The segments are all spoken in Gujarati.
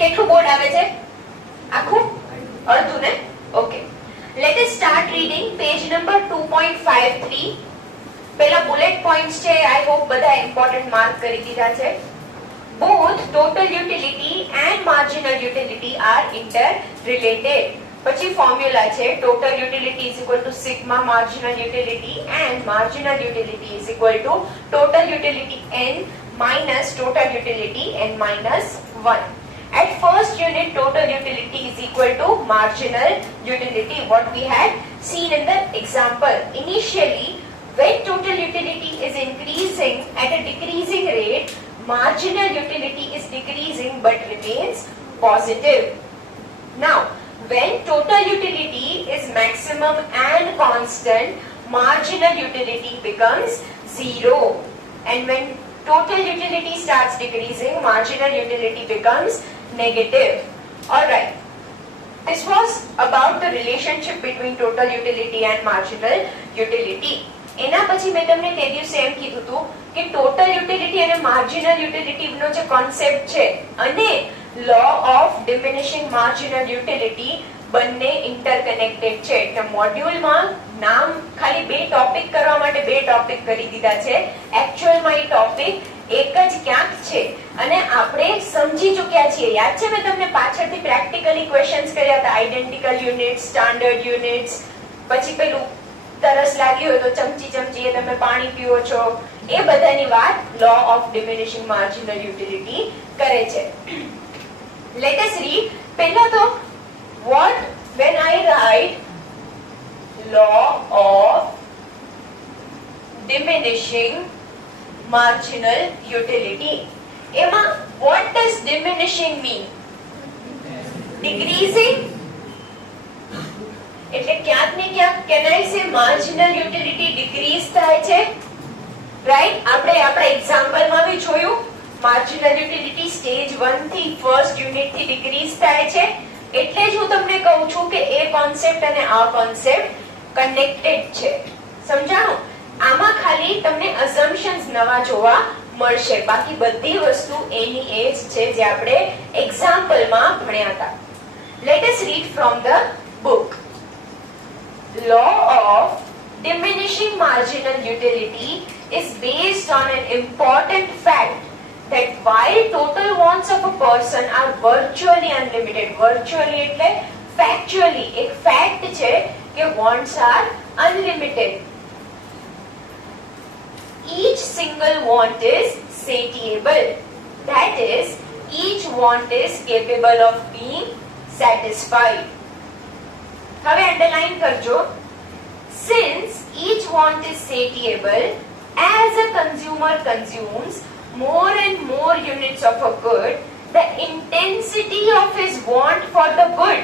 કેટલું બોર્ડ આવે છે? આખું અડધું ને? Okay, let us start reading page number 2.53. પહેલા બુલેટ પોઈન્ટ્સ છે, આઈ હોપ બધા ઇમ્પોર્ટન્ટ માર્ક કરી દીધા છે. Both total utility and marginal utility are interrelated. પછી ફોર્મ્યુલા છે total utility is equal to sigma marginal utility and marginal utility is equal to total utility n minus total utility n minus 1. At first unit, total utility is equal to marginal utility, what we had seen in the example. Initially, when total utility is increasing at a decreasing rate, marginal utility is decreasing but remains positive. Now, when total utility is maximum and constant, marginal utility becomes 0. And when total utility starts decreasing, marginal utility becomes negative. Alright, this was about the relationship between total utility and marginal utility. એના પછી મેં તમને તે દિવસે એમ કીધું હતું કે ટોટલ યુટિલિટી અને માર્જિનલ યુટિલિટી નો જે કોન્સેપ્ટ છે અને લો ઓફ ડિમિનિશિંગ માર્જિનલ યુટિલિટી બંને ઇન્ટરકનેક્ટેડ છે. એટલે મોડ્યુલમાં નામ ખાલી બે ટોપિક કરવા માટે બે ટોપિક કરી દીધા છે. એક્ચ્યુઅલમાં એ ટોપિક એક જ ક્યાંક છે અને આપણે સમજી ચૂક્યા છીએ. યાદ છે મેં તમને પાછળથી પ્રેક્ટિકલી ક્વેશ્ચન્સ કર્યા હતા, આઇડેન્ટિકલ યુનિટ્સ, સ્ટાન્ડર્ડ યુનિટ્સ, પછી પેલું તરસ લાગી હોય તો ચમચી ચમચીએ તમે પાણી પીવો છો, એ બધાની વાત લો ઓફ ડિમિનિશિંગ માર્જિનલ યુટિલિટી કરે છે. Let us read. પહેલા તો what when I write law of diminishing marginal utility, એમાં what does diminishing mean? Decreasing. એટલે ક્યાંક ને ક્યાંક can I say marginal utility decrease થાય છે? રાઈટ, આપણે આપણા એક્ઝામ્પલમાં બી જોયું marginal utility સ્ટેજ 1 થી ફર્સ્ટ યુનિટ થી ડિક્રીઝ થાય છે. એટલે જ હું તમને કહું છું કે એ કોન્સેપ્ટ અને આ કોન્સેપ્ટ કનેક્ટેડ છે. સમજાણું? આમાં ખાલી તમને અઝમ્પશન્સ નવા જોવા મળશે, બાકી બધી વસ્તુ એની એ જ છે જે આપણે એક્ઝામ્પલમાં ભણ્યા હતા. Let us read from the book. Law of diminishing marginal utility is based on an important fact that while total wants of a person are virtually unlimited, virtually એટલે factually એક fact છે કે wants are unlimited, each single want is satiable. That is, each want is capable of being satisfied. હવે અંડરલાઈન કરજો. Since each want is satiable, as a consumer consumes more and more units of a good, the intensity of his want for the good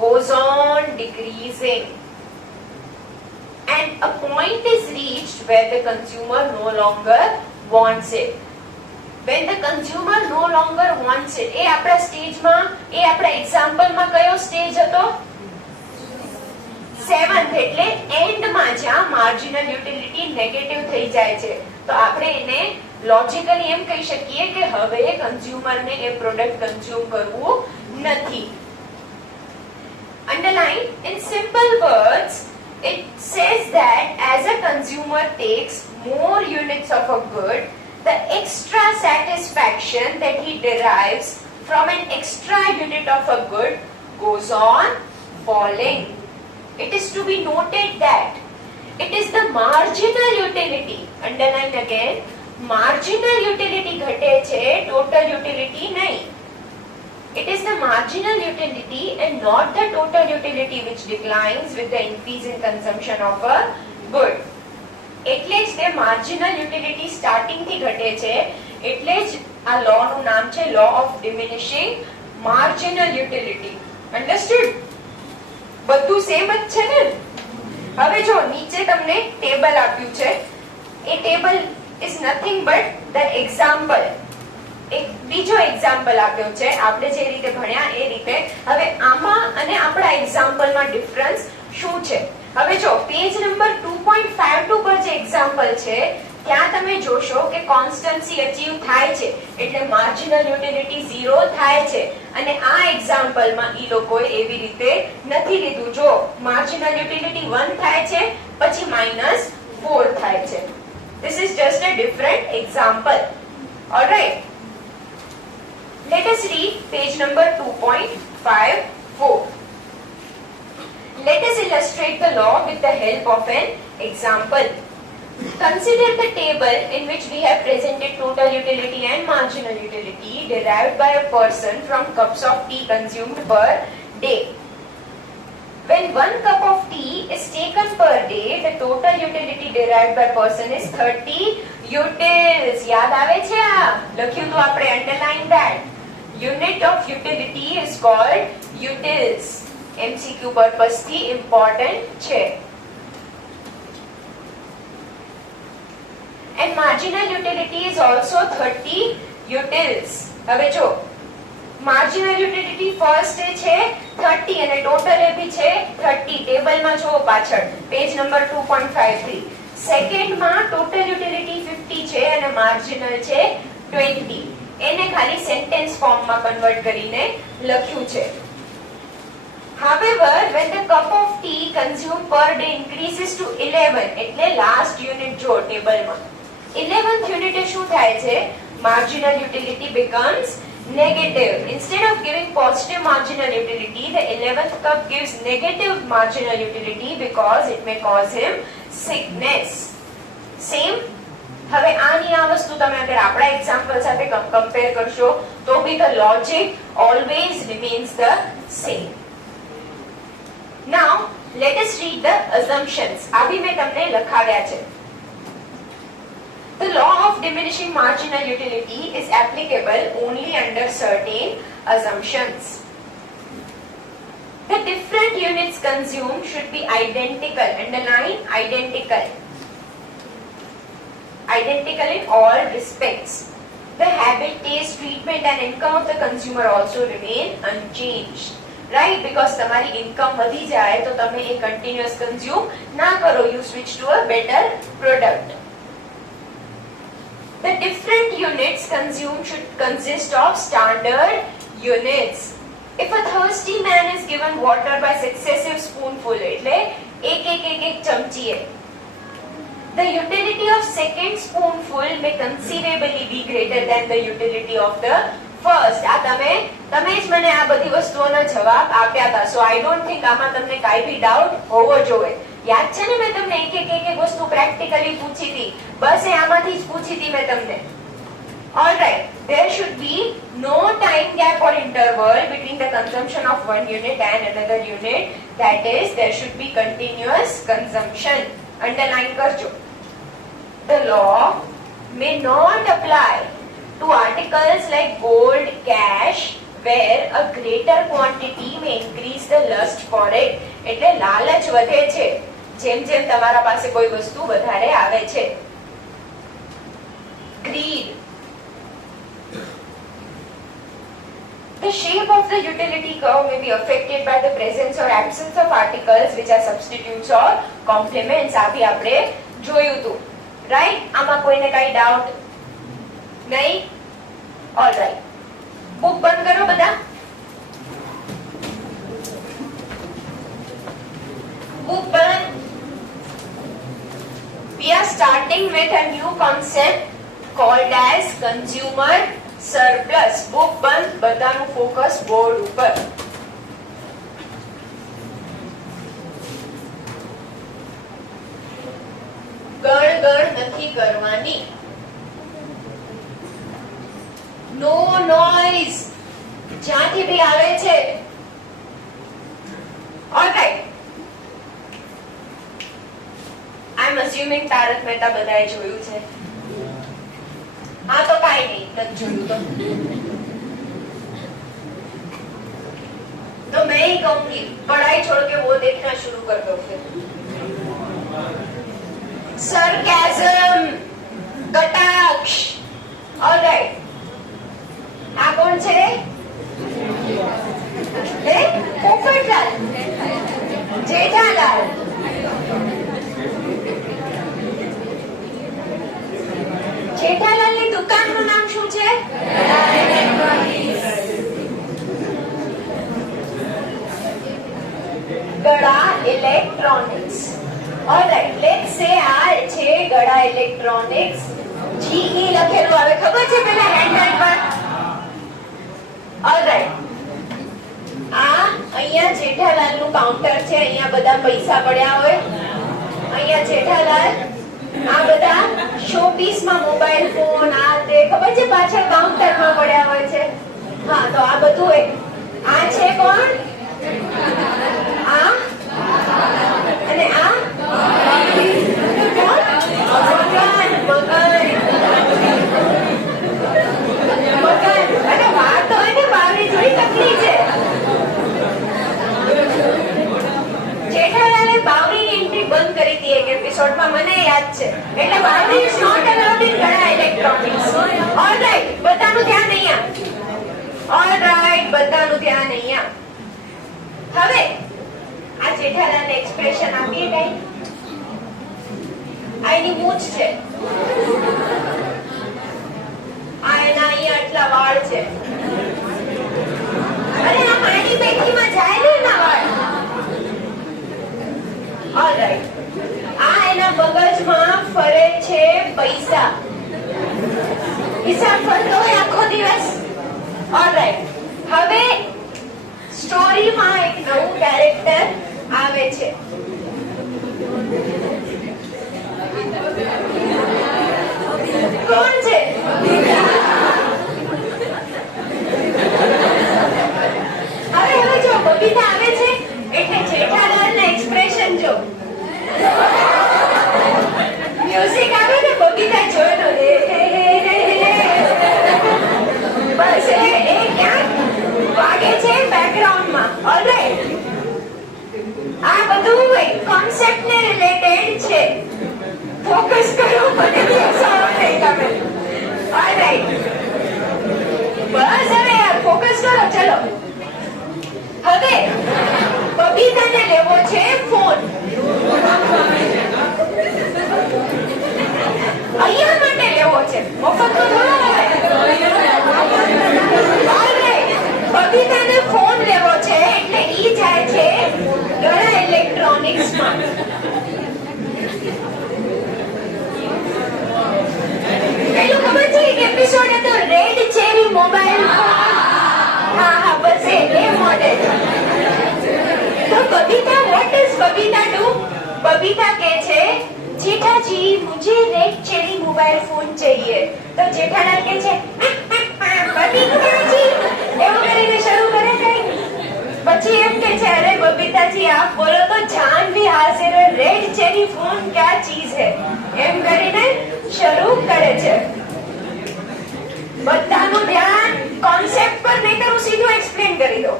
goes on decreasing. And a point is reached where the consumer no longer wants it. When the consumer no longer wants it, એ આપણા સ્ટેજમાં, એ આપણા એક્ઝામ્પલમાં કયો સ્ટેજ હતો? 7th, એટલે એન્ડમાં જ્યાં માર્જિનલ યુટિલિટી નેગેટિવ થઈ જાય છે. તો આપણે એને લોજિકલી એમ કહી શકીએ કે હવે કન્ઝ્યુમરને એ પ્રોડક્ટ કન્ઝ્યુમ કરવું નથી. Underline. In simple words, it says that as a consumer takes more units of a good, the extra satisfaction that he derives from an extra unit of a good goes on falling. It is to be noted that it is the marginal utility, underline again, marginal utility ઘટે છે, total utility નહીં. It is the marginal utility and not the total utility which declines with the increase in consumption of a good. એટલે જ તે marginal utility starting થી ઘટે છે. એટલે જ આ law નું નામ છે law of diminishing marginal utility. Understood? બધું સેમ જ છે ને? હવે જો નીચે તમને ટેબલ આપ્યું છે. એ table is nothing but the example. એક બીજો એક્ઝામ્પલ આપ્યો છે આપણે જે રીતે ભણ્યા એ રીતે. હવે આમાં અને આપણા એક્ઝામ્પલમાં ડિફરન્સ શું છે? હવે જો પેજ નંબર 2.52 પર જે એક્ઝામ્પલ છે ત્યાં તમે જોશો કે કોન્સ્ટન્સી અચીવ થાય છે એટલે માર્જિનલ યુટિલિટી 0 થાય છે અને આ એક્ઝામ્પલમાં ઈ લોકોએ એવી રીતે નથી લીધું. જો માર્જિનલ યુટિલિટી 1 થાય છે પછી -4 થાય છે. This is just a different example. All right. Let us read page number 2.54. Let us illustrate the law with the help of an example. Consider the table in which we have presented total utility and marginal utility derived by a person from cups of tea consumed per day. When 1 cup of tea is taken per day, the total utility derived by person is 30 utils. યાદ આવે છે આ? લખ્યું તો આપણે, underline that. Unit of utility is called utils. MCQ purpose થી important છે. And marginal utility is also 30 utils. હવે જો marginal utility first છે 30 અને total એ બી છે 30. ટેબલમાં જો પાછળ પેજ નંબર 2.53. સેકન્ડ માં total utility 50 છે અને marginal છે 20. એને ખાલી સેન્ટેન્સ ફોર્મમાં કન્વર્ટ કરીને લખ્યું છે. However, when the cup of tea consumed per day increases to 11, એટલે લાસ્ટ યુનિટ જો ટેબલમાં 11th યુનિટે શું થાય છે? Marginal utility becomes negative. Instead of giving positive marginal utility, the 11th cup gives negative marginal utility because it may cause him sickness. Same. હવે આની આ વસ્તુ તમે અગર આપણા એક્ઝામ્પલ સાથે કમ્પેર કરશો તો બી the logic always remains the same. Now let us read the assumptions. આ બી મેં તમને લખાવ્યા છે. The law of diminishing marginal utility is applicable only under certain assumptions. The different units consumed should be identical. Underline identical. Identical in all respects. The habit, taste, treatment and income of the consumer also remain unchanged. Right? Because તમારી income વધી જાય તો તમે એ continuous consume ના કરો. You switch to a better product. The different units consumed should consist of standard units. If a thirsty man is given water by successive spoonful, એટલે એક ચમચીએ, the utility of second spoonful may conceivably be greater than the utility of the first. આ તમે જ મને આ બધી વસ્તુઓના જવાબ આપ્યા હતા. So I don't think આમાં તમને કાઈ બી ડાઉટ હોવો જોઈએ. યાદ છે ને મેં તમને એક વસ્તુ પ્રેક્ટિકલી પૂછી હતી? બસ એ આમાંથી જ પૂછી હતી મેં તમને. All right, there should be no time gap or interval between the consumption of one unit and another unit. That is, there should be continuous consumption. Underline કરજો. The law may not apply to articles like gold, cash, where a greater quantity may increase the lust for it. એટલે લાલચ વધે છે જેમ જેમ તમારા પાસે કોઈ વસ્તુ વધારે આવે છે. Greed. The shape of the utility curve may be affected by the presence or absence of articles which are substitutes or complements. આ બી આપણે જોયું હતું. રાઈટ? આમાં કોઈને કઈ ડાઉટ નહીં? ઓલરાઈટ, બુક બંધ કરો બધા. બુક બંધ. We are starting with a new concept called as consumer surplus. Book બંધ. બધાનું ફોકસ બોર્ડ ઉપર. ગણ નથી કરવાની. નો નોઇઝ જ્યાંથી બી આવે છે. ઓલરાઈટ, આઈ એમ અસ્યુમિંગ તારક મહેતા બધાએ જોયું છે. હા તો કાઈ નહીં, નથી જોયું तो मैं ही कहूंगी पढ़ाई छोड़ के वो देखना शुरू कर दो फिर. सरकाज़म, कटाक्ष. ऑलराइट, આ કોણ છે? હે? પોપટલાલ, જેઠાલાલ. ગળા ઇલેક્ટ્રોનિક્સ. ઓલરાઈટ, લેટ્સ સે આ છે ગળા ઇલેક્ટ્રોનિક્સ. GE લખેલું આવે ખબર છે પેલા હેન્ડલ પર. ઓલરાઈટ, આ અહીંયા જેઠાલાલ નું કાઉન્ટર છે. અહીંયા બધા પૈસા પડ્યા હોય. અહીંયા જેઠાલાલ આ બધા શોપીસ માં મોબાઈલ ફોન આ તે ખબર છે પાછળ કાઉન્ટર માં પડ્યા હોય છે. હા, તો આ બધું આ છે કોણ? આ અને આ કોણ? મકાન. અને વાર તો હોય ને, વારની થોડી તકલીફ છે. જેઠાલાલે બાવરીની એન્ટ્રી બંધ કરી હતી એક એપિસોડમાં, મને યાદ છે. એટલે બાવરી ઇઝ નોટ અલાઉડ ઇન ગળા ઇલેક્ટ્રોનિક્સ. ઓલરાઈટ, બધાનું ધ્યાન અહીંયા. ઓલરાઈટ, બધાનું ધ્યાન અહીંયા. હવે આ જેઠાલાલને એક્સપ્રેશન આપીએ કઈ. આ એની મૂછ છે. આ એના અહીંયા આટલા વાળ છે. અરે આ પાણી પેટીમાં જાય ને એના વાળ. ઓલરાઈટ, આ એના મગજમાં ફરે છે પૈસા. હિસાબ ફરતો હોય આખો દિવસ. ઓલરાઈટ, હવે સ્ટોરીમાં એક નવું કેરેક્ટર આવે છે. કોણ છે? હવે જો બબીતા આવે છે એટલે જેઠાલાલના એક્સપ્રેશન જો. મ્યુઝિક આવે ને, બબીતા જોયો બસ એ ક્યાં વાગે છે બેકગ્રાઉન્ડમાં. ઓલરાઈટ, આ બધું કોન્સેપ્ટ ને રિલેટેડ છે. ફોકસ કરો, મને સારો નહીં ગમે. ઓલરાઈટ, બસ હવે યાર ફોકસ કરો. ચલો, હવે બબીતાને લેવો છે ફોન. અહીંયા માટે લેવો છે, મફત તો થોડો હોય. ઓલરાઈટ, બબીતાને ફોન લેવો છે એટલે ઈ જાય છે ગળા ઇલેક્ટ્રોનિક્સમાં. પેલું ખબર છે એક એપિસોડ હતો રેડ ચેરી મોબાઈલ ફોન. હા, બસ એ મોડેલ. તો Babita, what is Babita do? Babita કહે છે જેઠાજી મુझे रेड चेरी मोबाइल फोन चाहिए. तो जेठालाल કહે છે બબીતાજી એવું કરીને શરૂ કરે કઈ. પછી એમ કહે છે અરે બબીતાજી આપ બોલો તો જાન भी हाजिर है, रेड चेरी फोन क्या चीज है. એમ કરીને શરૂ કરે છે. બધાનું ધ્યાન કોન્સેપ્ટ પર, નહીં તો હું સીધું એક્સપ્લેન કરી દઉં.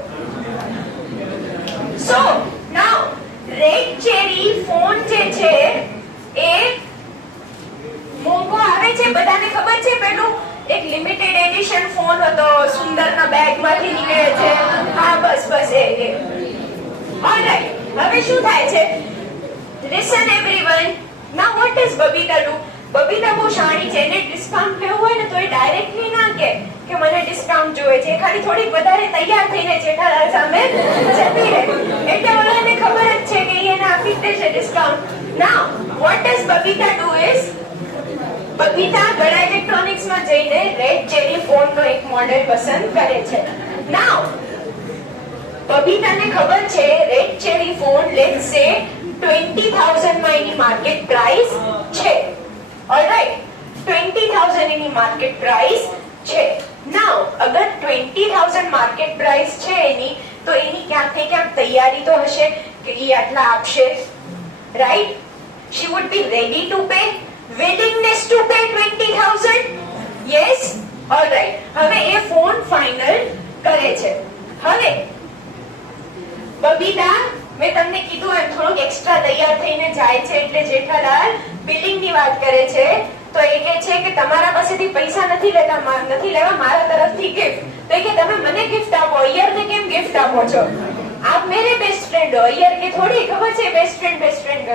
સો નાઉ રેડ ચેરી ફોન જે છે એ મોંઘો આવે છે. બધાને ખબર છે પેલું એક લિમિટેડ એડિશન ફોન હતો, સુંદરના બેગમાંથી નીકળે છે. હા, બસ એ. ઓલરાઈટ, હવે શું થાય છે? Listen everyone. Now what is Babita do? Babita બહુ શાણી છે. એને ડિસ્કાઉન્ટ લેવું હોય ને તો એ ડાયરેક્ટલી ના કે મને ડિસ્કાઉન્ટ જોઈએ છે. ખાલી થોડીક વધારે તૈયાર થઈને જેઠાલાલ સામે જતી રહે. એટલે ઓલાને ખબર જ છે કે એને આપી દેશે discount. Now what does Babita do is, Babita ગળા ઇલેક્ટ્રોનિક્સમાં જઈને રેડ ચેરી ફોનનો એક મોડેલ પસંદ કરે છે. નાઉ બબીતાને ખબર છે રેડ ચેરી ફોન લેટ્સ સે 20,000 માં એની માર્કેટ પ્રાઇસ છે. ઓલરાઈટ, 20,000 એની માર્કેટ પ્રાઇસ છે. નાઉ અગર 20,000 માર્કેટ પ્રાઇસ છે એની, તો એની ક્યાંક ને ક્યાંક તૈયારી તો હશે કે ઈ આટલા આપશે. Right? she would be ready to pay, willingness to pay 20,000. yes, all right. હવે એ ફોન ફાઇનલ કરે છે. હવે બબીતા, મેં તમને કીધું એમ થોડુંક એક્સ્ટ્રા તૈયાર થઈને જાય છે. એટલે જેઠાલાલ બિલિંગ ની વાત કરે છે તો એ કહે છે કે તમારા પાસેથી પૈસા નથી લેવા મારા તરફથી ગિફ્ટ. તો એ કે તમે મને ગિફ્ટ આપો, અય્યરને કેમ ગિફ્ટ આપો છો? આપ મેરે બેસ્ટ ફ્રેન્ડ હો. અય્યર કે થોડી ખબર છે બેસ્ટ ફ્રેન્ડ.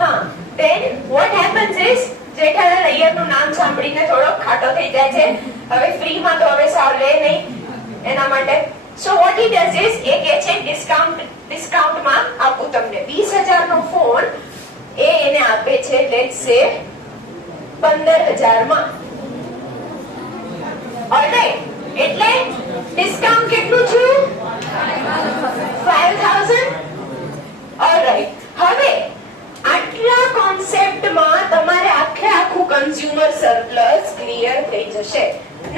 હા, then what happens is Jethalal અય્યરનું નામ સાંભળીને થોડો ખાટો થઈ જાય છે. હવે ફ્રીમાં તો હવે સાવ લે નહીં એના માટે. So what he does is એ કે છે ડિસ્કાઉન્ટમાં આપું તમને 20,000 નો ફોન એ એને આપે છે લેટ્સ સે 15,000 માં. ઓલરાઈટ, એટલે ડિસ્કાઉન્ટ કેટલું થયું? 5,000. ઓલરાઈટ, હવે આટલા કોન્સેપ્ટમાં તમારે આખું કન્ઝ્યુમર સરપ્લસ ક્લિયર થઈ જશે.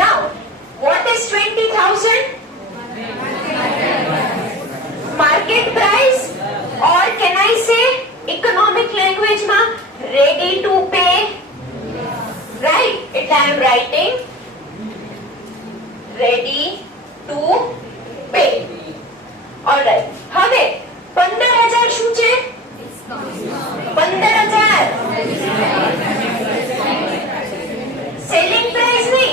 નાઉ what is 20,000? Market price, or can I say economic language ma ready to pay, right? એટલે I am writing ready to pay. Alright, હવે 15,000 શું છે? 15,000 સેલિંગ પ્રાઇસ નહીં,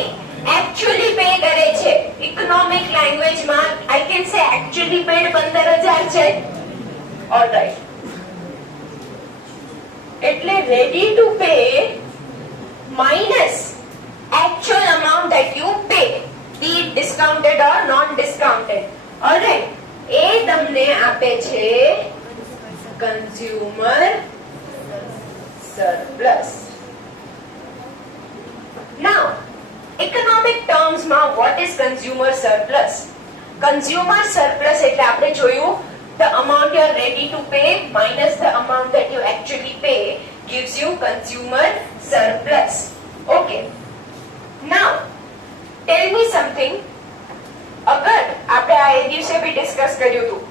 actually pay કરે છે. ઇકોનોમિક લેંગ્વેજ માં I can say actually paid 15,000 છે. Alright, એટલે ready to pay minus actual amount that you pay, be it discounted or non-discounted. Alright, એ તમને આપે છે consumer surplus. Now, economic terms માં what is consumer surplus? Consumer surplus એટલે આપણે જોયું the amount you are ready to pay minus the amount that you actually pay gives you consumer surplus. Okay. Now, tell me something. અગર આપણે આ એ દિવસે બી ડિસ્કસ કર્યું હતું,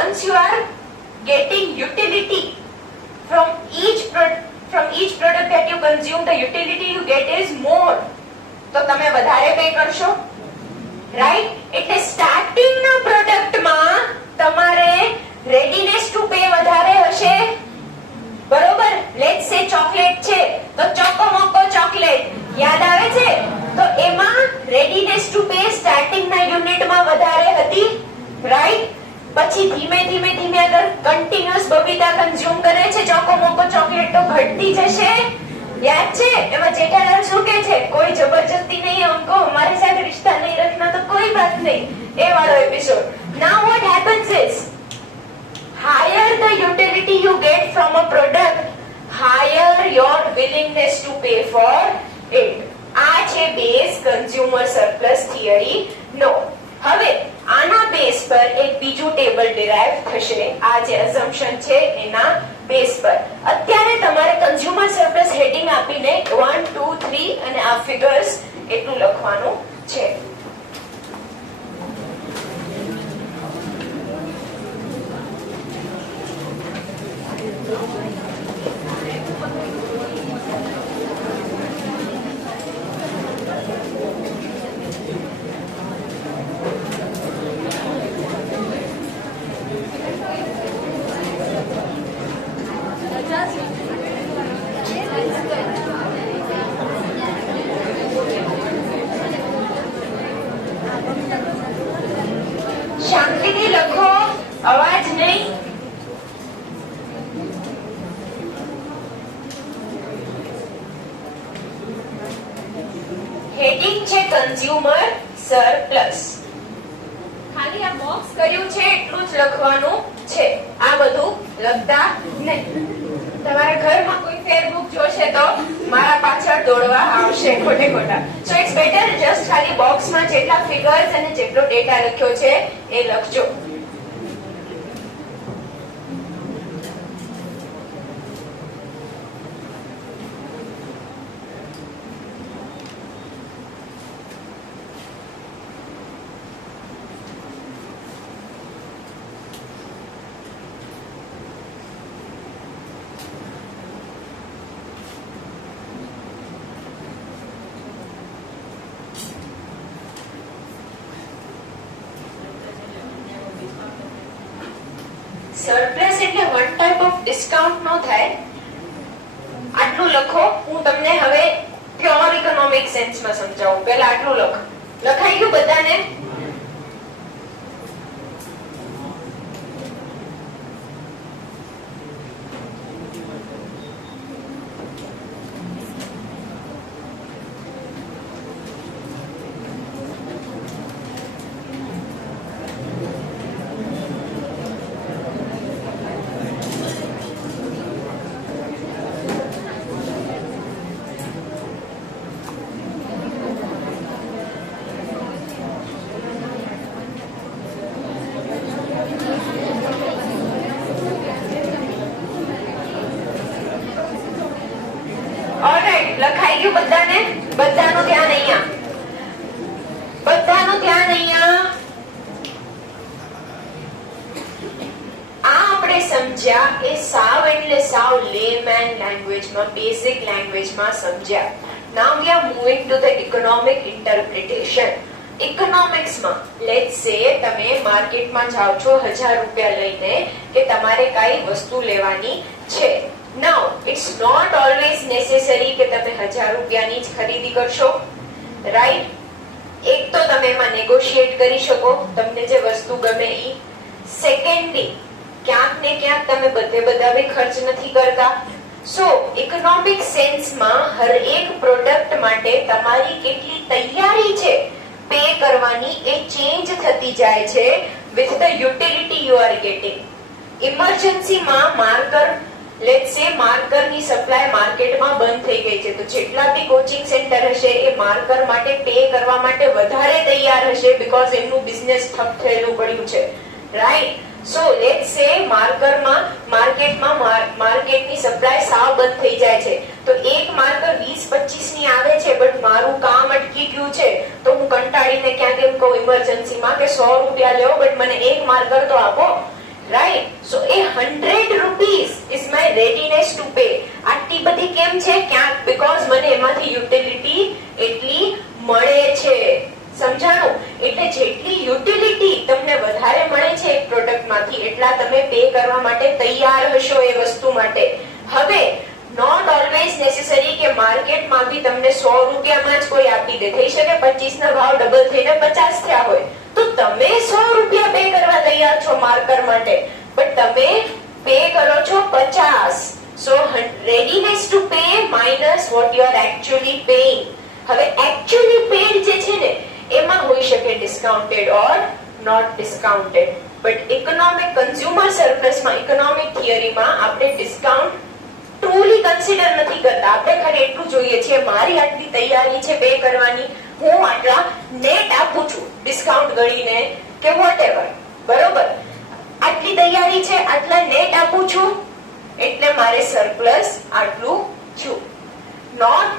once you are getting utility from each product that you consume, the utility you get is more, તો તમે વધારે પે કરશો, રાઈટ? એટલે સ્ટાર્ટિંગ ના પ્રોડક્ટ માં તમારે રેડીનેસ ટુ પે વધારે હશે, બરોબર? લેટ્સ સે ચોકલેટ છે તો ચોકો મોકો ચોકલેટ યાદ આવે છે, તો એમાં રેડીનેસ ટુ પે સ્ટાર્ટિંગ ના યુનિટ માં વધારે હતી, રાઈટ? પછી ધીમે ધીમે અગર કન્ટિન્યુઅસ બબીતા કન્ઝ્યુમ કરે છે ચોકો મોકો ચોકલેટ તો ઘટતી જશે, યાદ છે? એમાં જેઠાલાલ શું કહે છે? કોઈ જબરજસ્તી નહીં हमको हमारे साथ रिश्ता नहीं रखना तो कोई बात नहीं, એ વાળો episode. Now what happens is higher the utility you get from a product, higher your willingness to pay for it. આ છે બેઝ કન્ઝ્યુમર સરપ્લસ થિયરી નો. હવે આના બેઝ પર એક બીજું ટેબલ ડિરાઇવ થશે, આ જે અઝમ્પશન છે એના બેઝ પર. અત્યારે તમારે કન્ઝ્યુમર સરપ્લસ હેડિંગ આપીને 1 2 3 અને આ ફિગર્સ એટલું લખવાનું છે. શાંતિથી લખો, અવાજ નહીં. હેડિંગ છે કન્ઝ્યુમર સરપ્લસ. ખાલી આ બોક્સ કર્યું છે એટલું જ લખવાનું છે, આ બધું લખતા નહીં. તમારા ઘરમાં કોઈ ફેરબુક જોશે તો મારા પાછળ દોડવા આવશે ખોટે ખોટા. સો ઇટ્સ બેટર જસ્ટ ખાલી બોક્સમાં જેટલા ફિગર્સ અને જેટલો ડેટા લખ્યો છે એ લખજો. સરપ્લસ એટલે વન ટાઈપ ઓફ ડિસ્કાઉન્ટ નો થાય, આટલું લખો. હું તમને હવે પ્યોર ઇકોનોમિક સેન્સમાં સમજાવું. પહેલા આટલું લખાઈ ગયું બધાને? સમજાઈ ગયું બધાને? બધાનું ધ્યાન અહીંયા, બધાનું ધ્યાન અહીંયા. આ આપણે સમજ્યા એ સાવ એટલે સાવ લેમેન લેંગ્વેજમાં, બેઝિક લેંગ્વેજમાં સમજ્યા. Now we are moving to the economic interpretation. ઇકોનોમિક્સમાં લેટ્સ સે તમે માર્કેટમાં જાઓ છો 1000 રૂપિયા લઈને કે તમારે કઈ વસ્તુ લેવાની છે. નાઉ ઇટ્સ નોટ ઓલવેઝ નેસેસરી કે તમે 1000 રૂપિયાની જ ખરીદી કરશો, રાઈટ? એક તો તમે એમાં નેગોશિએટ કરી શકો, તમને જે વસ્તુ ગમે ઈ. સેકન્ડલી ક્યાંક ને ક્યાંક તમે બધા ખર્ચ નથી કરતા. સો ઇકોનોમિક સેન્સમાં હર એક પ્રોડક્ટ માટે તમારી કેટલી તૈયારી છે પે કરવાની એ ચેન્જ થતી જાય છે with the utility you are getting. ઇમરજન્સીમાં માર્કર, લેટ્સ સે માર્કરની સપ્લાય માર્કેટમાં બંધ થઈ ગઈ છે, તો જેટલા બી કોચિંગ સેન્ટર હશે એ માર્કર માટે પે કરવા માટે વધારે તૈયાર હશે બીકોઝ એમનું બિઝનેસ ઠપ થયેલું પડ્યું છે, રાઈટ? સો લેટ્સ સે માર્કેટમાં માર્કેટની સપ્લાય સાવ બંધ થઈ જાય છે, તો એક માર્કર 20-25 ની આવે છે બટ મારું કામ અટકી ગયું છે, તો હું કંટાળીને ક્યાંક એમ કહું ઇમરજન્સીમાં કે 100 રૂપિયા લેવો બટ મને એક માર્કર તો આપો, right? So A 100 rupees is my readiness to pay. આટલી બધી કેમ છે? ક્યાંક બીકોઝ મને એમાંથી યુટિલિટી એટલી મળે છે. સમજાણું? એટલે જેટલી યુટિલિટી તમને વધારે મળે છે એક પ્રોડક્ટમાંથી એટલા તમે પે કરવા માટે તૈયાર હશો એ વસ્તુ માટે. હવે નોટ ઓલવેઝ નેસેસરી કે માર્કેટમાં બી તમને 100 રૂપિયામાં જ કોઈ આપી દે. થઈ શકે 25 ના ભાવ ડબલ થઈને 50 થયા હોય, તો તમે 100 રૂપિયા પે કરવા તૈયાર છો માર્કર માટે, બટ તમે પે કરો છો 50. So readiness to pay minus what you are actually paying. હવે એકચ્યુઅલી પેડ જે છે ને એમાં હોઈ શકે discounted or not discounted, but economic consumer સરપ્લસમાં, ઇકોનોમિક થિયરીમાં આપણે ડિસ્કાઉન્ટ ટ્રુલી કન્સિડર નથી કરતા. આપણે ખાલી એટલું જોઈએ છે મારી આટલી તૈયારી છે પે કરવાની, હું આટલા નેટ આપું છું ડિસ્કાઉન્ટ ગણીને કે વોટએવર, બરોબર? આટલી તૈયારી છે, આટલા નેટ આપું છું એટલે મારે સરપ્લસ આટલું છું.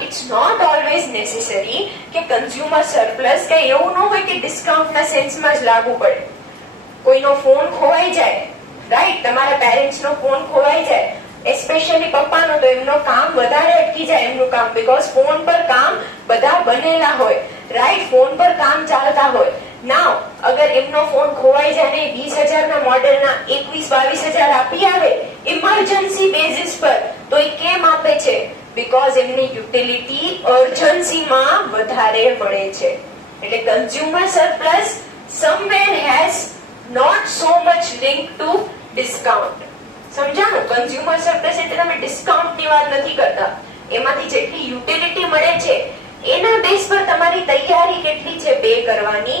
It's not always necessary કે કન્ઝ્યુમર સરપ્લસ કે એવું ન હોય કે ડિસ્કાઉન્ટના સેન્સમાં જ લાગુ પડે. કોઈનો ફોન ખોવાઈ જાય, રાઈટ? તમારા પેરેન્ટ્સનો ફોન ખોવાઈ જાય, એસ્પેશિયલી પપ્પાનો, તો એમનો કામ વધારે અટકી જાય, એમનું કામ, બીકોઝ ફોન પર કામ બધા બનેલા હોય, રાઈટ? ફોન પર કામ ચાલતા હોય. નાઉ અગર એમનો ફોન ખોવાઈ જાય ને 20,000 ના મોડેલના 21-22,000 આપી આવે ઇમરજન્સી બેઝિસ પર, તો એ કેમ આપે છે? બીકોઝ એમની યુટિલિટી અર્જન્સીમાં વધારે મળે છે. એટલે consumer surplus somewhere has not so much link to discount. સમજાણું? કન્ઝ્યુમર સરપ્લસ એટલે તમે ડિસ્કાઉન્ટની વાત નથી કરતા, એમાંથી જેટલી યુટિલિટી મળે છે એના બેઝ પર તમારી તૈયારી કેટલી છે પે કરવાની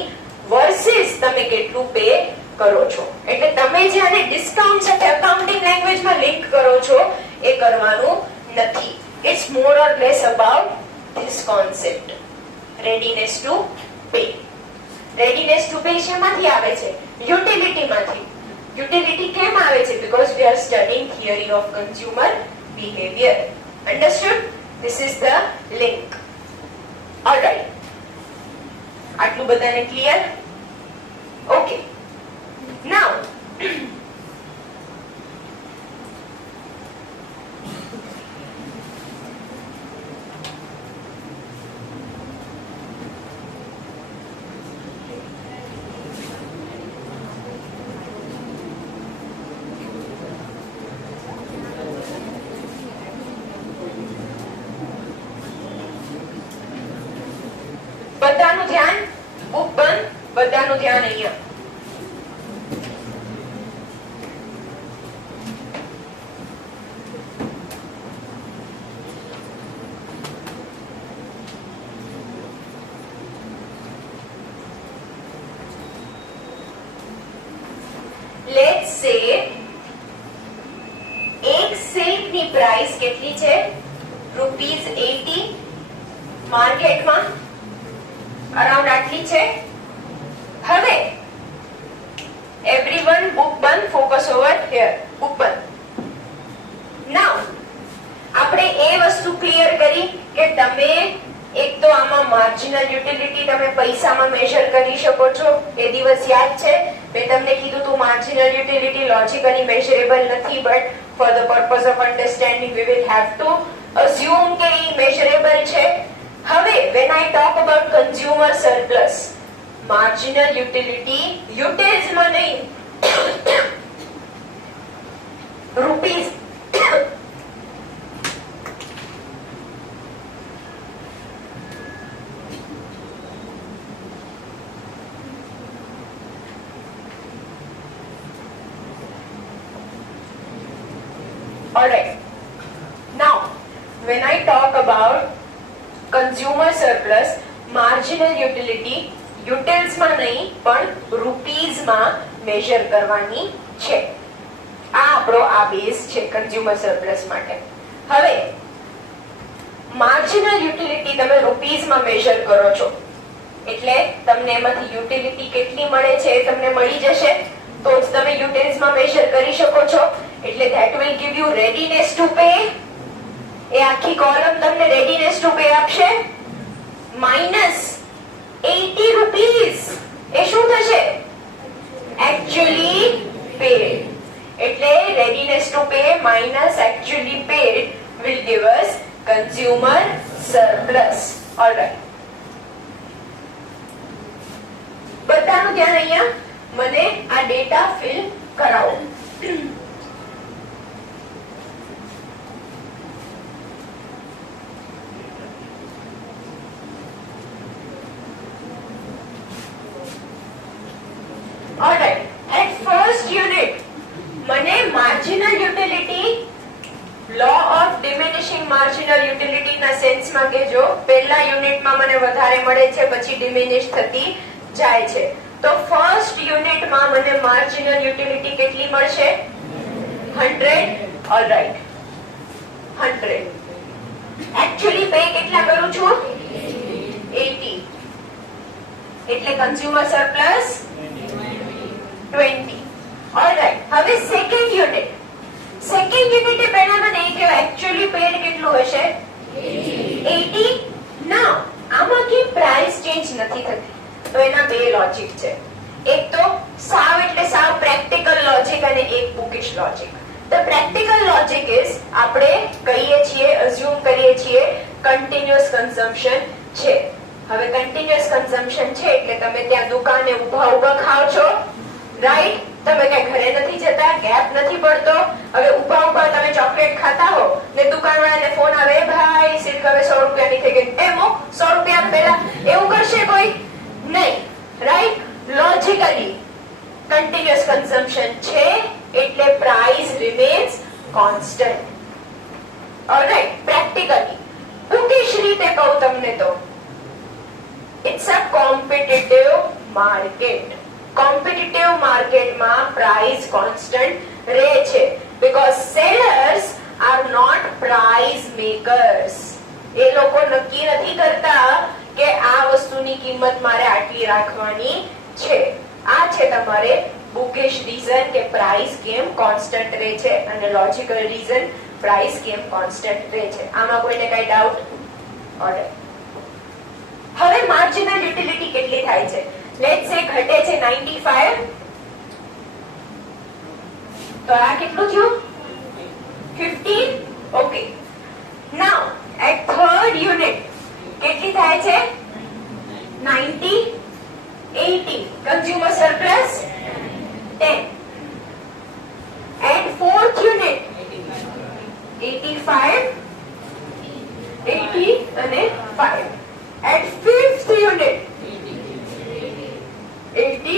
વર્સિસ તમે કેટલું પે કરો છો. એટલે તમે જેને ડિસ્કાઉન્ટ સાથે અકાઉન્ટિંગ લેંગ્વેજમાં લિંક કરો છો એ કરવાનું નથી. It's more or less about this concept. Readiness to pay. Readiness to pay શેમાંથી આવે છે? યુટિલિટી માંથી. યુટિલિટી કેમ આવે છે? Because we are studying theory of consumer behavior. Understood? This is the link. All right. આટલું બધાને ક્લિયર? Okay. Now બધાનું ધ્યાન, બુક બંધ, બધાનું ધ્યાન અહીંયા. લેટ્સ સે એક સિલ્કની પ્રાઇસ કેટલી છે? ₹80. માર્કેટમાં અરાઉન્ડ આટલી છે. હવે એવરીવન બુક બંધ, ફોકસ ઓવર હિયર, બુક બંધ. નાઉ આપણે એ વસ્તુ ક્લિયર કરી કે તમે યુટિલિટી તમે પૈસામાં મેઝર કરી શકો છો. એ દિવસ યાદ છે મેં તમને કીધું તું માર્જિનલ યુટિલિટી લોજિકલી મેઝરેબલ નથી, but for the purpose of understanding we will have to assume કે એ મેઝરેબલ છે. હવે when I talk about consumer surplus, marginal utility utils માં નહીં, rupees alright. Now when I talk about consumer surplus, marginal utility utils માં નહીં પણ rupees માં મેઝર કરવાની છે. આ આપણો આ બેઝ છે કન્ઝ્યુમર સરપ્લસ માટે. હવે માર્જિનલ યુટિલિટી તમે રૂપીઝ માં મેઝર કરો છો એટલે તમને એમાંથી યુટિલિટી કેટલી મળે છે એ તમને મળી જશે, તો જ તમે યુટિલ્સ માં મેઝર કરી શકો છો. એટલે that will give you readiness to pay. એ આખી કોલમ તમને રેડીનેસ ટુ પે આપશે. -80 રૂપીસ એ શું થશે? actually paid. એટલે readiness to pay minus actually paid will give us consumer surplus. All right. બધાનું ધ્યાન અહીંયા મને આ ડેટા ફિલ કરાવો. All right. At first unit મને marginal utility law of diminishing marginal utility ના સેન્સ માં કહેજો. પહેલા યુનિટમાં મને વધારે મળે છે પછી ડિમિનિશ થતી જાય છે. તો ફર્સ્ટ યુનિટમાં મને માર્જિનલ યુટિલિટી કેટલી મળશે? 100. ઓલરાઈટ, 100. એક્ચ્યુઅલી પે કેટલા કરું છું? 80. એટલે કન્ઝ્યુમર સરપ્લસ 20. ઓલરાઈટ. હવે સેકન્ડ યુનિટ. સેકન્ડ યુનિટે પહેલા મને એ કહો એક્ચ્યુઅલી પેડ કેટલું હશે? 80. નાઉ આમાં કે પ્રાઇસ ચેન્જ નથી થતી, તો એના બે લોજિક છે. એક તો સાવ એટલે સાવ પ્રેક્ટિકલ લોજિક અને એક bookish logic. The practical logic is આપણે કહીએ છીએ, અઝ્યુમ કરીએ છીએ કન્ટિન્યુઅસ કન્ઝમ્પશન છે. હવે કન્ટિન્યુઅસ કન્ઝમ્પશન છે એટલે તમે ત્યાં દુકાને ઊભા ખાઓ છો, રાઈટ? તમે કઈ ઘરે નથી જતા, ગેપ નથી પડતો. હવે ઊભા તમે ચોકલેટ ખાતા હો ને દુકાનવાળાને ફોન આવે, ભાઈ સિલ્ક હવે 100 રૂપિયાની થઈ ગઈ, એમો 100 રૂપિયા પહેલા. એવું કરશે કોઈ? નહીં, રાઈટ? લોજિકલી કન્ટિન્યુઅસ કન્ઝમ્પશન છે એટલે price remains constant. All right. Practically bookish રીતે કહું તમને તો it's a competitive market. Competitive માર્કેટમાં પ્રાઇસ કોન્સ્ટન્ટ રહે છે because sellers are not price makers. એ લોકો નક્કી નથી કરતા કે આ વસ્તુની કિંમત મારે આટલી રાખવાની છે. આ છે તમારે બુકિશ રીઝન કે પ્રાઇસ કેમ કોન્સ્ટન્ટ રહે છે, અને લોજિકલ રીઝન પ્રાઇસ કેમ કોન્સ્ટન્ટ રહે છે. આમાં કોઈને કઈ ડાઉટ? ઓલરાઈટ. હવે માર્જિનલ યુટિલિટી કેટલી થાય છે? લેટ્સ સે ઘટે છે 95, તો આ કેટલું થયું? 15. Okay. Now at third unit કેટલી થાય છે? 90, 80. Consumer surplus 10. At fourth unit 85, 80 અને 5. એટ ફિફ્થ યુનિટ 80,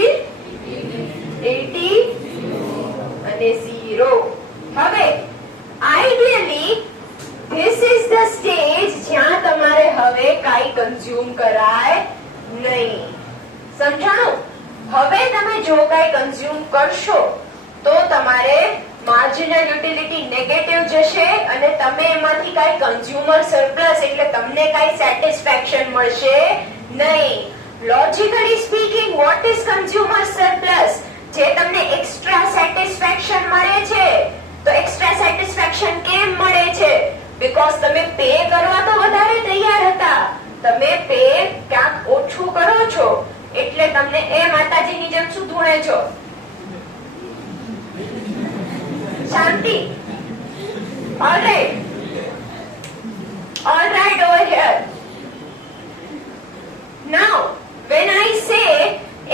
80 અને 0. હવે ideally this is the stage જ્યાં તમારે હવે કાઈ કન્ઝ્યુમ કરાય નહીં. સમજાણું? હવે તમે જો કાઈ કન્ઝ્યુમ કરશો તો તમારે માર્જિનલ યુટિલિટી નેગેટિવ જશે અને તમે એમાંથી કાઈ કન્ઝ્યુમર સરપ્લસ એટલે તમને કાઈ સેટિસ્ફેક્શન મળશે નહીં. Logically speaking, what is consumer surplus? જે તમને એક્સ્ટ્રા સેટિસ્ફેક્શન મળે છે, તો એક્સ્ટ્રા સેટિસ્ફેક્શન કેમ મળે છે? બીકોઝ તમે પે કરવા તો વધારે તૈયાર હતા, તમે પે ક્યાંક ઓછું કરો છો એટલે તમને એ માતાજીની જેમ શું ધૂણે છો? શાંતિ. all right over here. Now when I say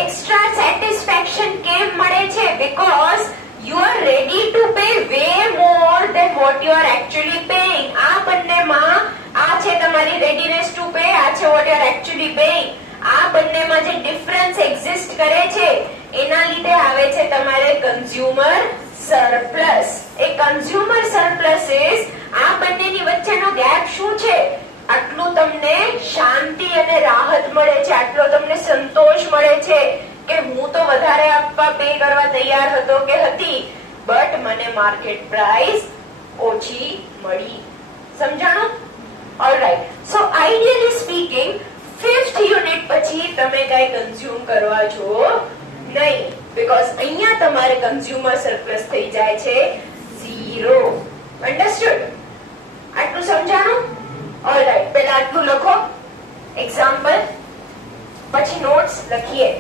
extra satisfaction કેમ મળે છે? because you are ready to pay way more than what you are actually paying. આ બંનેમાં આ છે તમારી readiness to pay, આ છે what you are actually paying. આ બંનેમાં જે ડિફરન્સ એક્ઝિસ્ટ કરે છે એના લીધે આવે છે તમારે consumer surplus. A consumer surplus is આ બંનેની વચ્ચેનો ગેપ શું છે? આટલું તમને શાંતિ અને રાહત મળે છે, આટલો તમને સંતોષ મળે છે કે હું તો વધારે આપવા પે કરવા તૈયાર હતો કે હતી, બટ મને માર્કેટ પ્રાઇસ ઓછી મળી. સમજાણું? ઓલરાઈટ. સો આઈડિયલી સ્પીકિંગ 5th યુનિટ પછી તમે કઈ કન્ઝ્યુમ કરવા છો નહીં, બીકોઝ અહીંયા તમારે કન્ઝ્યુમર સરપ્લસ થઈ જાય છે 0. અન્ડરસ્ટુડ? આટલું સમજાણું? ઓલરાઈટ. પહેલા આટલું લખો એક્ઝામ્પલ, પછી નોટ્સ લખીએ.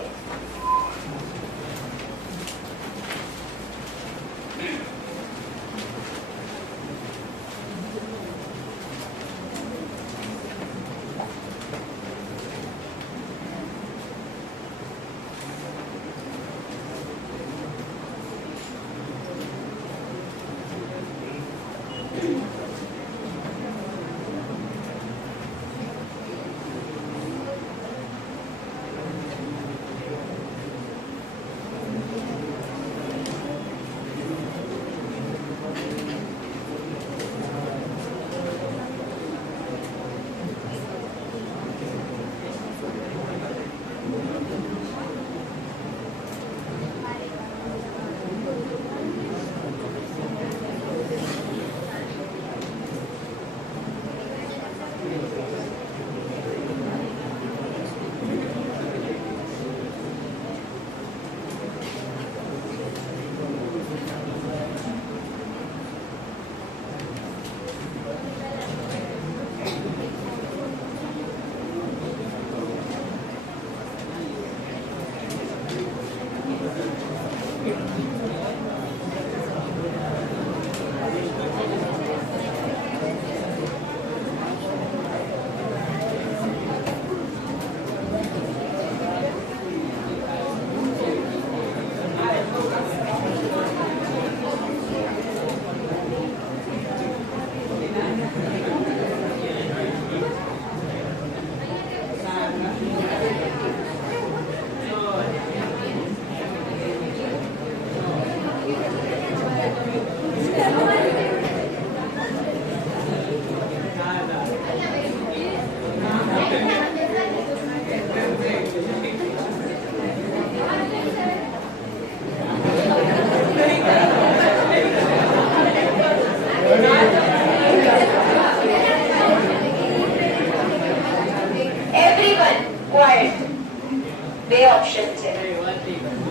બે ઓપ્શન છે,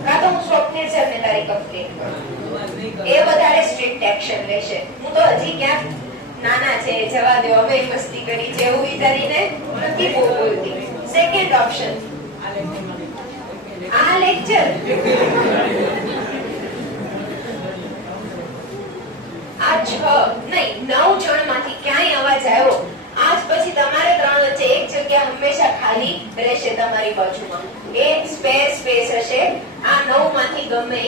કાં તો હું સ્વપ્નિલ સરને તારી કમ્પ્લેન કરું, એ વધારે સ્ટ્રિક્ટ એક્શન લેશે. હું તો હજી ક્યાંક નાના છે, જવા દો, અમે મસ્તી કરી છે એવું વિચારીને નથી બહુ બોલતી. સેકન્ડ ઓપ્શન, આ લેક્ચર આ 6 નહીં 9 જણ માંથી ક્યાંય અવાજ આવ્યો, આજ પછી તમારે ત્રણ વચ્ચે એક જગ્યા હંમેશા ખાલી રહેશે તમારી બાજુમાં, એક સ્પેસ હશે. આ 9 માંથી ગમે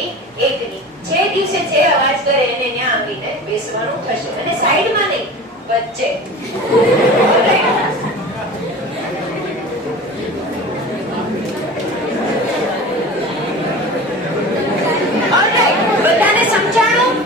એકની જે દિવસે જે અવાજ કરે એને ત્યાં આવીને બેસવાનું થશે, અને સાઈડમાં નહીં, વચ્ચે. બધાને સમજાણું?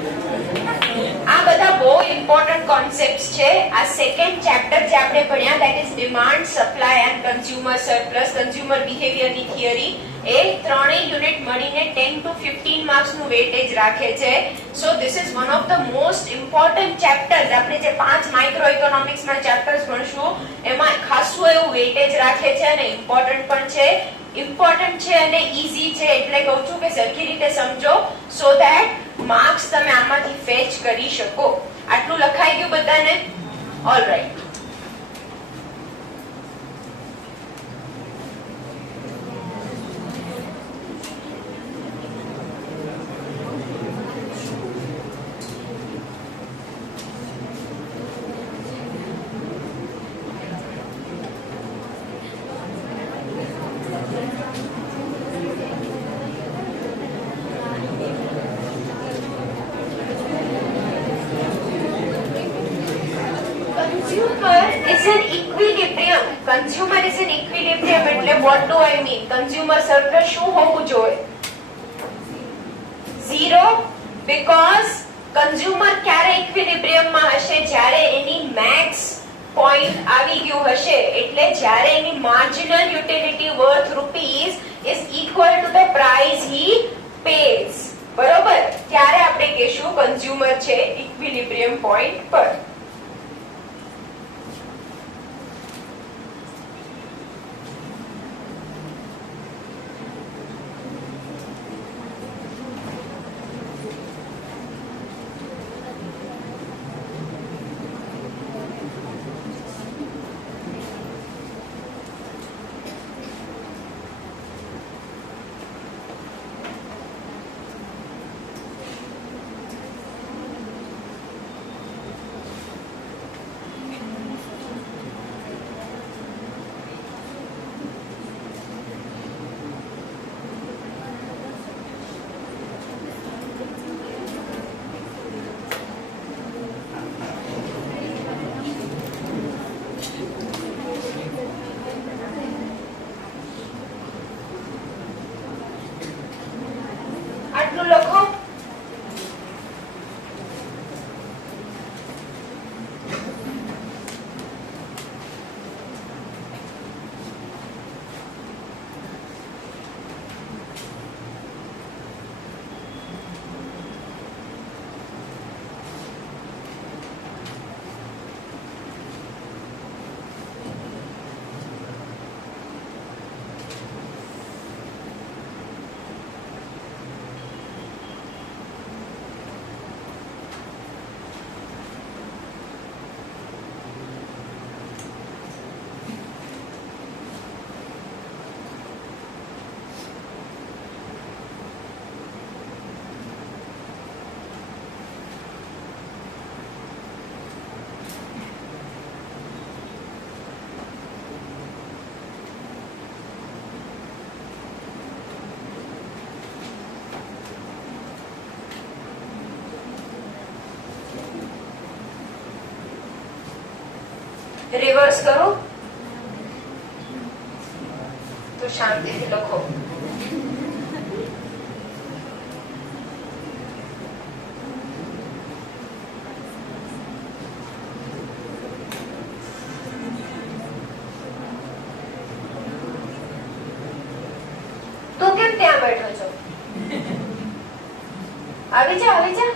આ બધા બહુ ઇમ્પોર્ટન્ટ કોન્સેપ્ટ્સ છે. આ સેકન્ડ ચેપ્ટર જે આપણે ભણ્યા, that is demand, supply and consumer surplus, consumer બિહેવિયરની થિયરી, એ ત્રણેય યુનિટ મળીને 10 to 15 માર્ક્સ નું વેટેજ રાખે છે. So this is one of the most important chapters. આપણે જે 5 માઇક્રો ઇકોનોમિક્સ ના ચેપ્ટર્સ ભણશું એમાં ખાસું એવું વેટેજ રાખે છે અને ઇમ્પોર્ટન્ટ પણ છે. ઇમ્પોર્ટન્ટ છે અને ઈઝી છે, એટલે કહું છું કે સરખી રીતે સમજો, સો ધેટ માર્ક્સ તમે આમાંથી ફેચ કરી શકો. આટલું લખાઈ ગયું બધાને? Alright. in equilibrium. Consumer is in equilibrium એટલે what do I mean? Consumer surplus શું હોવું જોઈએ? 0, because consumer ક્યારે equilibrium માં હશે? જ્યારે એની max point આવી ગયું હશે, એટલે જ્યારે એની marginal utility worth rupees is equal to the price he pays. બરોબર? ત્યારે આપણે કહેશું consumer છે equilibrium point પર. આટલું લખો. રિવર્સ કરો તો શાંતિથી લખો. તો કેમ ત્યાં બેઠો છો? આવી જા, આવી જા.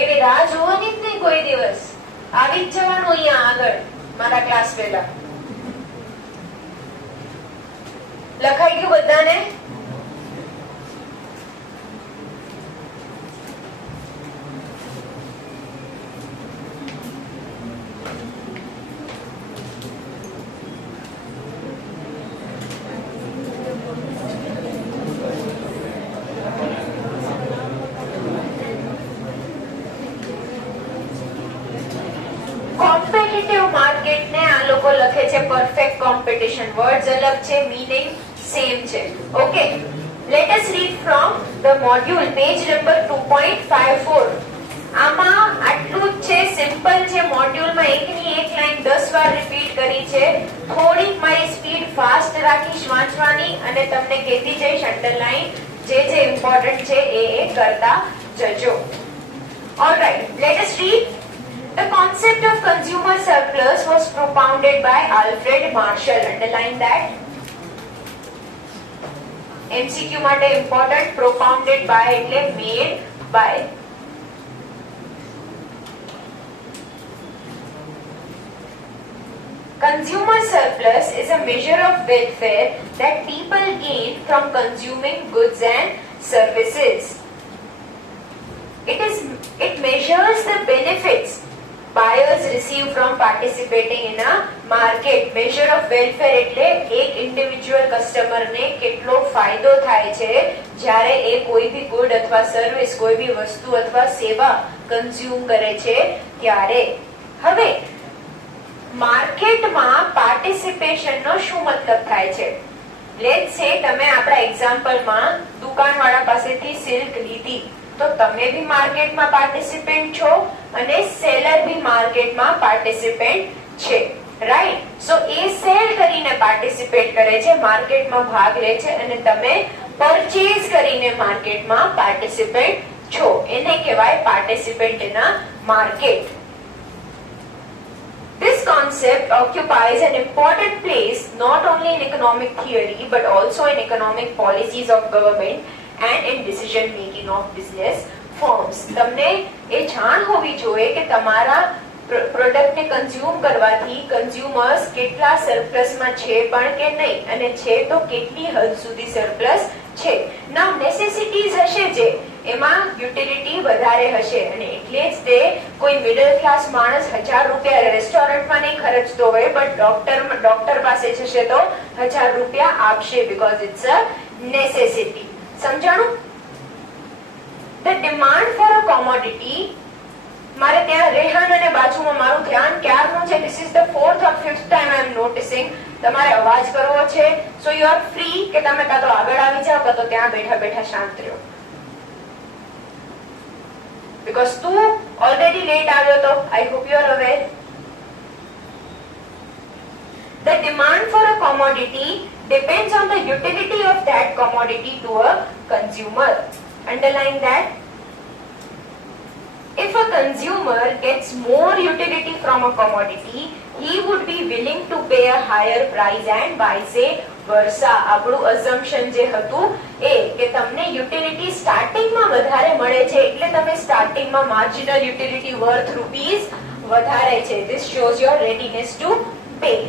એવી રાહ જોવાની જ નહીં કોઈ દિવસ. આવી જ જવાનું અહીંયા આગળ મારા ક્લાસ પહેલા. લખાઈ ગયું બધાને? કોમ્પિટિટિવ માર્કેટ ને આ લોકો લખે છે પરફેક્ટ કોમ્પિટિશન. વર્ડ્સ અલગ છે, મીનિંગ સેમ છે. Okay, let us read from the module page number 2.54. આમાં આટલું જ છે, સિમ્પલ છે. મોડ્યુલમાં એકની એક લાઈન 10 વાર રિપીટ કરી છે. થોડીક મારી સ્પીડ ફાસ્ટ રાખીશ વાંચવાની અને તમને કહેતી જઈશ અંડરલાઈન જે ઇમ્પોર્ટન્ટ છે એ કરતા જજો. Alright, let us read. The concept of consumer surplus was propounded by Alfred Marshall. Underline that. MCQ માટે important. Propounded by એટલે made by. Consumer surplus is a measure of welfare that people gain from consuming goods and services. It measures the benefits buyers receive from participating in a market. Measure of welfare એટલે એક ઇન્ડિવિડ્યુઅલ કસ્ટમર ને કેટલો ફાયદો થાય છે જ્યારે એ કોઈ બી ગુડ અથવા સર્વિસ, કોઈ બી વસ્તુ અથવા સેવા કન્ઝ્યુમ કરે છે ત્યારે. હવે માર્કેટમાં પાર્ટિસિપેશન નો શું મતલબ થાય છે? લેટ્સ સે તમે આપણા એક્ઝામ્પલમાં દુકાનવાળા પાસેથી સિલ્ક લીધી તો તમે બી માર્કેટમાં પાર્ટિસિપેન્ટ છો અને સેલર બી માર્કેટમાં પાર્ટિસિપેન્ટ છે, રાઈટ? સો એ સેલ કરીને પાર્ટિસિપેટ કરે છે, માર્કેટમાં ભાગ લે છે, અને તમે પરચેઝ કરીને માર્કેટમાં પાર્ટિસિપેન્ટ છો, એને કહેવાય participant in a market. This concept occupies an important place not only in economic theory but also in economic policies of government and in decision making of business firms. તમને એ જાણ હોવી જોઈએ કે તમારા પ્રોડક્ટને કન્ઝ્યુમ કરવાથી કન્ઝ્યુમર્સ કેટલા સરપ્લસમાં છે પણ કે નહીં, અને છે તો કેટલી હદ સુધી સરપ્લસ છે. ના નેસેસિટીઝ હશે જે એમાં યુટિલિટી વધારે હશે, અને એટલે જ તે કોઈ મિડલ ક્લાસ માણસ 1000 રૂપિયા રેસ્ટોરન્ટમાં નહીં ખર્ચતો હોય બટ ડોક્ટર પાસે જશે તો 1000 રૂપિયા આપશે, બીકોઝ ઇટ્સ અ નેસેસિટી. સમજાણું? The demand for a commodity, મારે ત્યાં રેહાન અને બાજુમાં મારું ધ્યાન ક્યારનું છે, this is the 4th or 5th time I am noticing. તમારે અવાજ કરવો છે, so you are free કે તમે કાં તો આગળ આવી જાઓ કાં તો ત્યાં બેઠા બેઠા શાંત રહો, because તું already late આવ્યો તો. I hope you are aware. The demand for a commodity depends on the utility of that commodity to a consumer. Underline that. If a consumer gets more utility from a commodity, he would be willing to pay a higher price and vice versa. આપણું assumption જે હતું એ કે તમને યુટિલિટી સ્ટાર્ટિંગમાં વધારે મળે છે એટલે તમે સ્ટાર્ટિંગમાં માર્જિનલ યુટિલિટી વર્થ રૂપીસ વધારે છે. This shows your readiness to pay.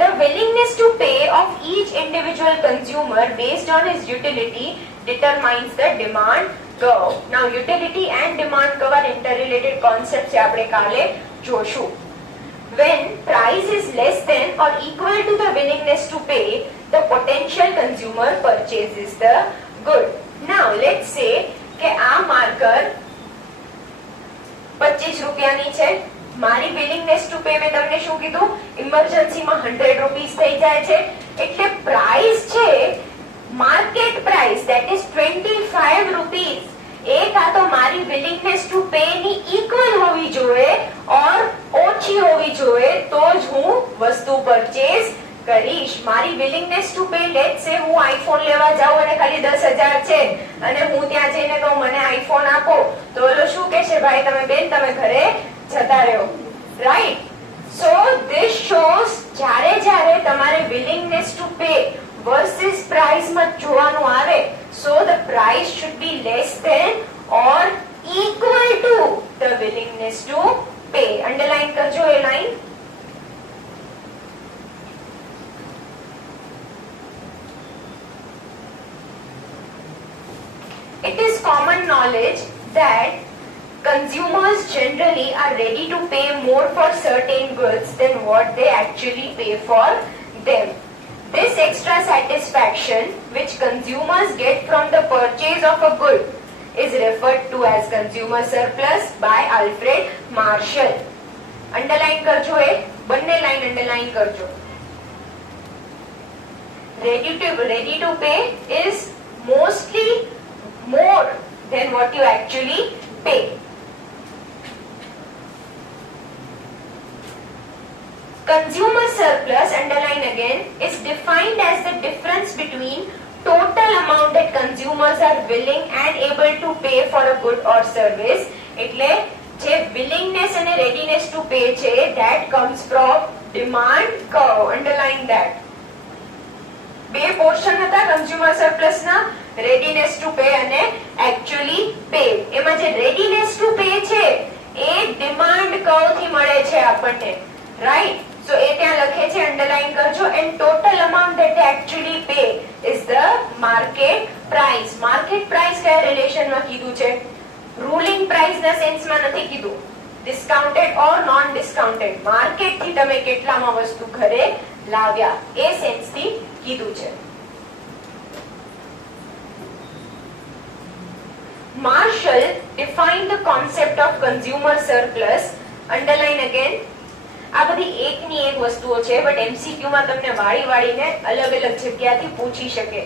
The willingness to pay of each individual consumer based on his utility determines the demand curve. Now utility and demand curve are interrelated concepts, આપણે કાલે જોશું. When price is less than or equal to the willingness to pay, the potential consumer purchases the good. Now let's say કે આ માર્કર 25 રૂપિયાની છે, મારી willingness to pay મેં તમને શું કીધું, ઇમરજન્સીમાં 100 રૂપીસ થઈ જાય છે, એટલે પ્રાઇસ છે market price that is 25 rupees, એ કાં તો મારી willingness to pay ની equal હોવી જોઈએ or ઓછી હોવી જોઈએ તો જ હું વસ્તુ પરચેઝ કરીશ. મારી willingness to pay, let's say હું આઈફોન લેવા જાઉં અને ખાલી 10,000 છે અને હું ત્યાં જઈને કહું મને આઈફોન આપો, તો ઓલો શું કહેશે, ભાઈ તમે બેન તમે ઘરે જતા રહો, રાઈટ? સો this shows જ્યારે તમારે willingness to pay versus price માં જોવાનું આવે, so the price should be less than or equal to the willingness to pay. Underline કરજો એ line. It is common knowledge that consumers generally are ready to pay more for certain goods than what they actually pay for them. This extra satisfaction which consumers get from the purchase of a good is referred to as consumer surplus by Alfred Marshall. Underline કરજો, એ બંને લાઈન અંડરલાઈન કરજો. Ready to pay is mostly more than what you actually pay. Consumer surplus, underline again, is defined as the difference between total amount that consumers are willing and able to pay for a good or service. એટલે જે willingness અને readiness to pay છે, that comes from demand curve. Underline that. બે પોર્શન હતા કન્ઝ્યુમર સરપ્લસ ના, readiness to pay અને actually pay. એમાં જે readiness to pay છે એ demand curve થી મળે છે આપણને, right? So એ ત્યાં લખે છે, અંડરલાઈન કરજો. And total amount that they actually pay is the market price. Market price કયા રિલેશન માં કીધું છે? રૂલિંગ પ્રાઇસ ના સેન્સ માં નથી કીધું, ડિસ્કાઉન્ટેડ ઓર નોન ડિસ્કાઉન્ટેડ, માર્કેટ થી તમે કેટલામાં વસ્તુ ઘરે લાવ્યા એ સેન્સ થી કીધું છે. Marshall defined the concept of consumer surplus. Underline again. આ બધી એકની એક વસ્તુઓ છે, બટ MCQ માં તમને વાળીને અલગ અલગ જગ્યાથી પૂછી શકે.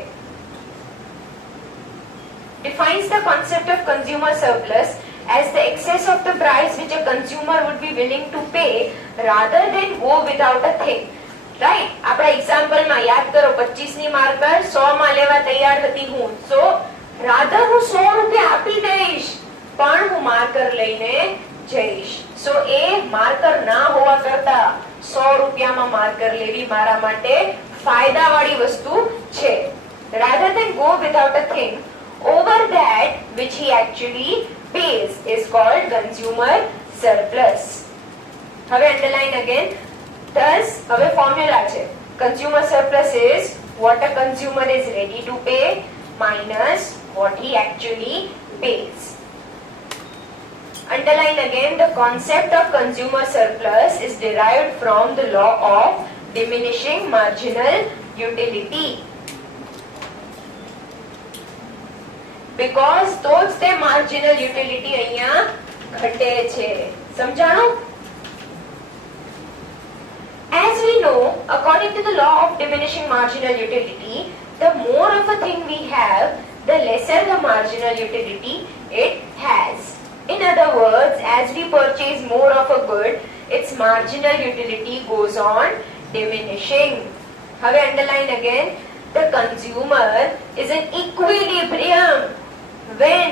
defines the concept of consumer surplus as the excess of the price which a consumer would be willing to pay rather than go without a thing. Right? આપણા એક્ઝામ્પલ માં યાદ કરો 25 ની માર્કર 100 માં લેવા તૈયાર હતી હું. So rather હું 100 રૂપિયા આપી દઈશ પણ હું માર્કર લઈને જઈશ. So એ માર્કર ના હોવા કરતા 100 રૂપિયામાં માર્કર લેવી મારા માટે ફાયદાવાળી વસ્તુ છે. Rather than go without a thing over that which he actually pays is called consumer surplus. હવે underline again. Thus હવે formula છે. Consumer surplus is what a consumer is ready to pay minus what he actually pays. Underline again, the concept of consumer surplus is derived from the law of diminishing marginal utility. Because તો જ તે marginal utility અહીંયા ઘટે છે. સમજાણું? As we know, according to the law of diminishing marginal utility, the more of a thing we have, the lesser the marginal utility it has. In other words, as we purchase more of a good, its marginal utility goes on diminishing. Have underline again, the consumer is in equilibrium when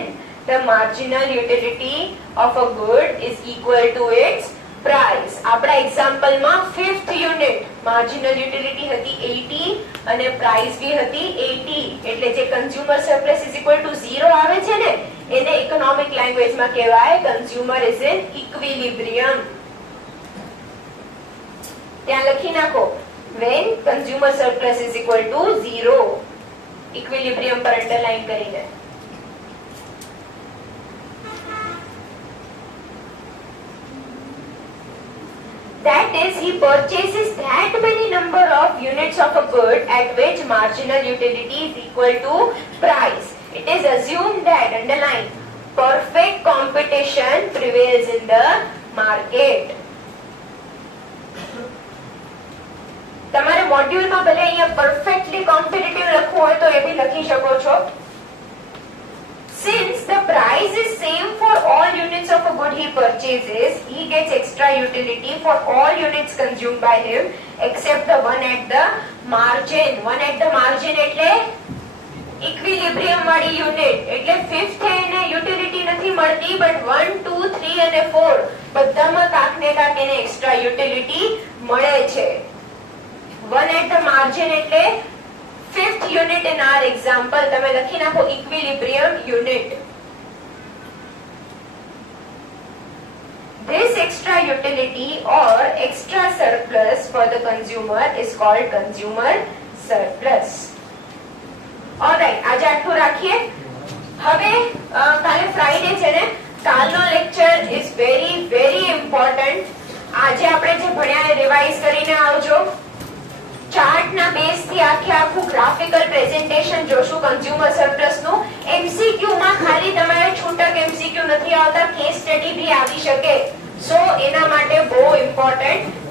the marginal utility of a good is equal to its price. આપણા એક્ઝામ્પલ માં 5th યુનિટ માર્જિનલ યુટિલિટી હતી 80 અને પ્રાઇસ બી હતી 80 એટલે જે consumer surplus is equal to 0 આવે છે ને એને ઇકોનોમિક લેંગ્વેજ માં કહેવાય કન્ઝ્યુમર ઇઝ ઇન ઇક્વિલિબ્રિયમ. ત્યાં લખી નાખો when consumer surplus is equal to 0 equilibrium પર અંડરલાઈન કરીને. That is, he purchases that many number of units of a good at which marginal utility is equal to price. It is assumed that, underline, perfect competition prevails in the market. તમારે મોડ્યુલમાં ભલે અહીંયા perfectly competitive લખવું હોય તો એ બી લખી શકો છો. Since the price is same for all units of a good he purchases, he gets extra utility for all units consumed by him except the one at the margin. One at the margin એટલે equilibrium વાળી unit એટલે 5th એને utility નથી મળતી but 1, 2, 3 અને 4 બધામાં કાંક ને કાંક એને extra utility મળે છે. One at the margin એટલે 5th unit in our example તમે લખી નાખો equilibrium unit. This extra utility or extra surplus for the consumer is called consumer surplus. Alright, આજે આટલું રાખીએ. હવે કાલે ફ્રાઈડે છે ને કાલનો lecture is very very important. આજે આપણે જે ભણ્યા એ રિવાઇઝ કરીને આવજો. ચાર્ટ ના બેઝ થી આખું ગ્રાફિકલ પ્રેઝન્ટેશન જોશું કન્ઝ્યુમર સરપ્લસ નું. એમસીક્યુ માં ખાલી તમારે છૂટક એમસીક્યુ નથી આવતા, કેસ સ્ટડી ભી આવી શકે. સો એના માટે બહુ ઇમ્પોર્ટન્ટ